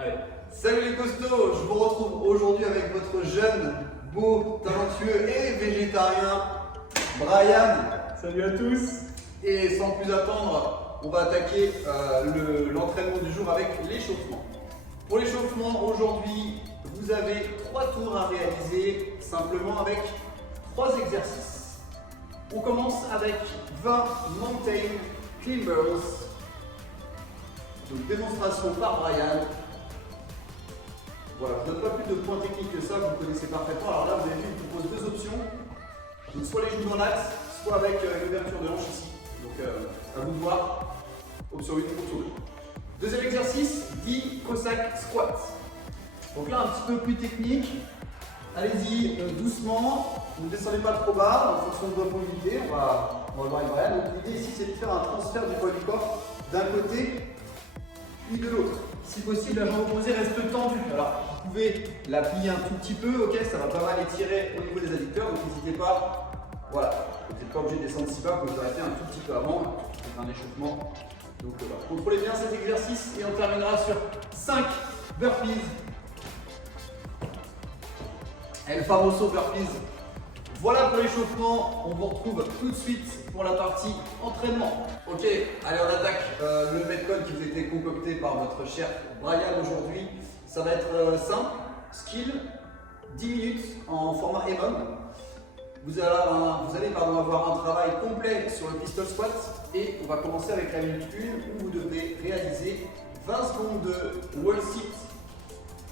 Allez. Salut les costauds, je vous retrouve aujourd'hui avec votre jeune, beau, talentueux et végétarien, Brian. Salut à tous. Et sans plus attendre, on va attaquer l'entraînement du jour avec l'échauffement. Pour l'échauffement, aujourd'hui, vous avez 3 tours à réaliser simplement avec 3 exercices. On commence avec 20 Mountain Climbers. Donc démonstration par Brian. Voilà, je ne donne pas plus de points techniques que ça, vous connaissez parfaitement. Alors là, vous avez vu, il vous propose 2 options. Donc soit les genoux dans l'axe, soit avec l'ouverture de hanche ici. Donc à vous de voir. Option 1, option 2. Deuxième exercice, 10 Cossack Squats. Donc là, un petit peu plus technique. Allez-y doucement, ne descendez pas trop bas en fonction de votre mobilité. On va le voir avec Brian. Donc l'idée ici, c'est de faire un transfert du poids du corps d'un côté puis de l'autre. Si possible, la jambe opposée reste tendue. Alors, vous pouvez la plier un tout petit peu, ok, ça va pas mal étirer au niveau des adducteurs, donc n'hésitez pas. Voilà, vous n'êtes pas obligé de descendre si bas, vous pouvez arrêter un tout petit peu avant, c'est un échauffement. Donc voilà, contrôlez bien cet exercice et on terminera sur 5 burpees. El famoso burpees. Voilà pour l'échauffement, on vous retrouve tout de suite pour la partie entraînement. Ok, allez on attaque le Metcon qui vous a été concocté par votre cher Brian aujourd'hui. Ça va être simple, skill, 10 minutes en format EMOM. Vous allez avoir un travail complet sur le pistol squat et on va commencer avec la minute 1 où vous devrez réaliser 20 secondes de wall sit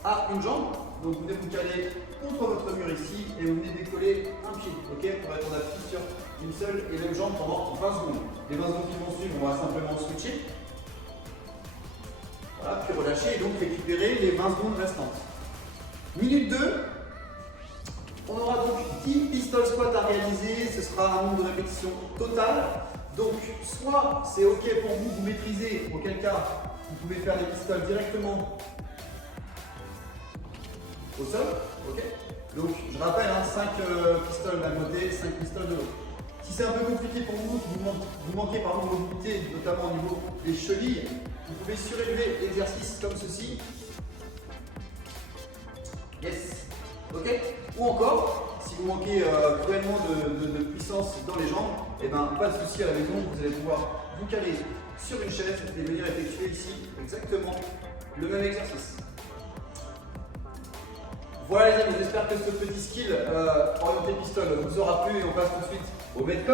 à une jambe. Donc vous venez vous caler contre votre mur ici et vous venez décoller un pied, ok, pour être en appui sur une seule et même jambe pendant 20 secondes. Les 20 secondes qui vont suivre, on va simplement switcher. Voilà, puis relâcher et donc récupérer les 20 secondes restantes. Minute 2, on aura donc 10 pistol squats à réaliser, ce sera un nombre de répétitions total. Donc soit c'est ok pour vous, vous maîtrisez, auquel cas vous pouvez faire les pistoles directement au sol, ok. Donc je rappelle, 5 pistoles d'un côté, 5 pistoles de l'autre. Si c'est un peu compliqué pour vous, vous manquez par de mobilité, notamment au niveau des chevilles, vous pouvez surélever l'exercice comme ceci. Yes, ok. Ou encore, si vous manquez cruellement de puissance dans les jambes, et ben pas de souci à la maison, vous allez pouvoir vous caler sur une chaise et venir effectuer ici exactement le même exercice. Voilà les amis, j'espère que ce petit skill orienté pistol vous aura plu et on passe tout de suite au Metcon.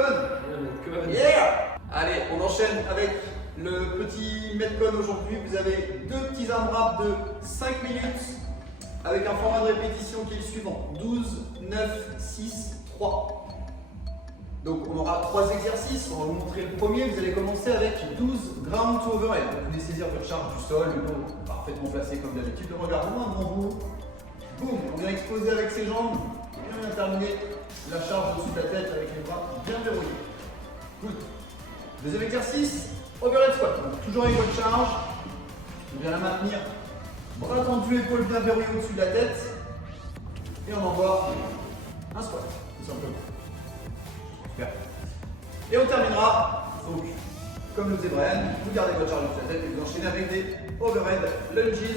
Yeah! Allez, on enchaîne avec le petit Metcon aujourd'hui. Vous avez 2 petits AMRAP de 5 minutes avec un format de répétition qui est le suivant, 12, 9, 6, 3. Donc on aura 3 exercices, on va vous montrer le premier. Vous allez commencer avec 12 ground to overhead. Donc vous venez saisir votre charge du sol, le dos parfaitement placé comme d'habitude. Regardez-moi devant vous. Boum, on vient exposer avec ses jambes, et on vient terminer la charge au-dessus de la tête avec les bras bien verrouillés. Good. Deuxième exercice, overhead squat. Donc, toujours avec votre charge, on vient la maintenir, bras tendus, épaules bien verrouillées au-dessus de la tête, et on envoie un squat, tout simplement. Super. Et on terminera, donc, comme le faisait Brian, vous gardez votre charge au-dessus de la tête et vous enchaînez avec des overhead lunges.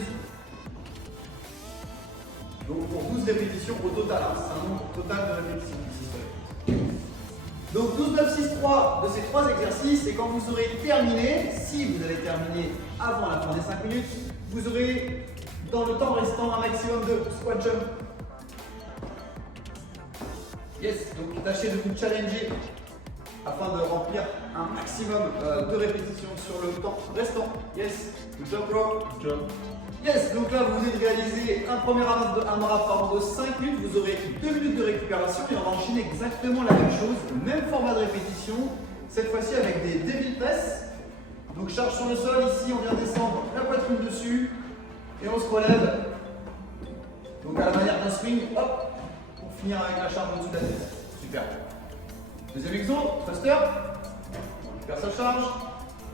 Donc pour 12 répétitions au total, c'est un nombre total de répétitions ici. Donc 12, 9, 6, 3 de ces 3 exercices et quand vous aurez terminé, si vous avez terminé avant la fin des 5 minutes, vous aurez dans le temps restant un maximum de squat jump. Yes, donc tâchez de vous challenger afin de remplir un maximum de répétitions sur le temps restant. Yes, good job bro. Good job. Yes, donc là vous venez de réaliser un premier AMRAP de 5 minutes, vous aurez 2 minutes de récupération et on va enchaîner exactement la même chose, même format de répétition, cette fois-ci avec des devil press. Donc charge sur le sol, ici on vient descendre la poitrine dessus et on se relève. Donc à la manière d'un swing, hop, pour finir avec la charge en dessous de la tête. Super. Deuxième exo, thruster, on récupère sa charge,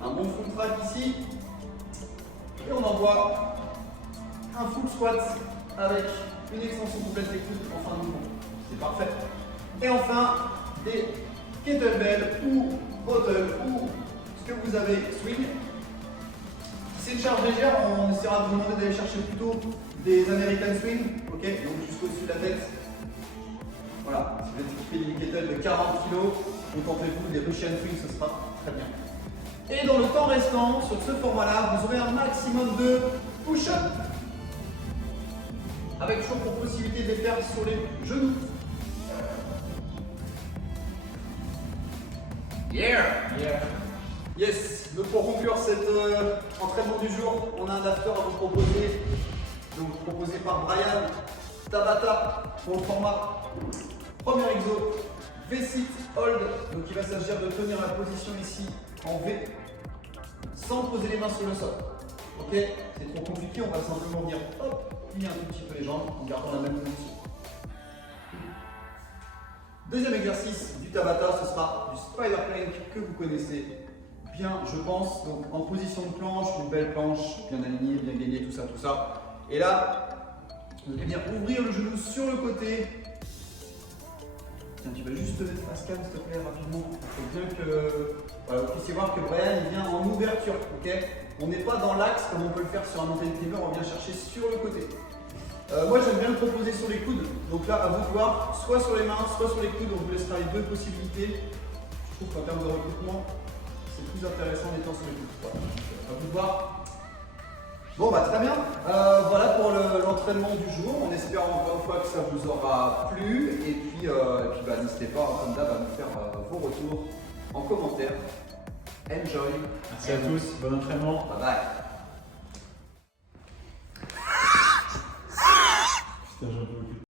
un bon full track ici et on envoie un full squat avec une extension complète des coudes en fin de mouvement. C'est parfait. Et enfin, des kettlebell ou bottle ou ce que vous avez swing. c'est une charge légère, on essaiera de vous demander d'aller chercher plutôt des American Swing, ok, donc jusqu'au-dessus de la tête. Voilà, si vous êtes équipé d'une kettle de 40 kg, contentez-vous des Russian Swing, ce sera très bien. Et dans le temps restant, sur ce format-là, vous aurez un maximum de push-up, avec toujours pour possibilité de les faire sur les genoux. Yeah! Yes! Donc pour conclure cet entraînement du jour, on a un after à vous proposer, donc proposé par Brian. Tabata pour le format premier exo, V-sit hold, donc il va s'agir de tenir la position ici en V sans poser les mains sur le sol. Ok, c'est trop compliqué, on va simplement venir hop, plier un tout petit peu les jambes en gardant la même position. Deuxième exercice du Tabata, ce sera du spider plank que vous connaissez bien, je pense. Donc en position de planche, une belle planche, bien alignée, bien gainée, tout ça, tout ça. Et là, vous allez bien ouvrir le genou sur le côté. Tiens, tu vas juste te mettre face cam, s'il te plaît, rapidement. Il faut bien que voilà, vous puissiez voir que Brian il vient en ouverture. Ok, on n'est pas dans l'axe comme on peut le faire sur un mountain climber, on vient chercher sur le côté. Moi j'aime bien le proposer sur les coudes, donc là à vous de voir, soit sur les mains, soit sur les coudes, on vous laissera les deux possibilités. Je trouve qu'en termes de recrutement, c'est plus intéressant en étant sur les coudes. Voilà. À vous de voir. Bon bah très bien, voilà pour l'entraînement du jour, on espère encore une fois que ça vous aura plu et puis bah, n'hésitez pas comme d'hab à nous faire vos retours en commentaire. Enjoy. Merci à tous, bon entraînement. Bye bye. Putain, j'en peux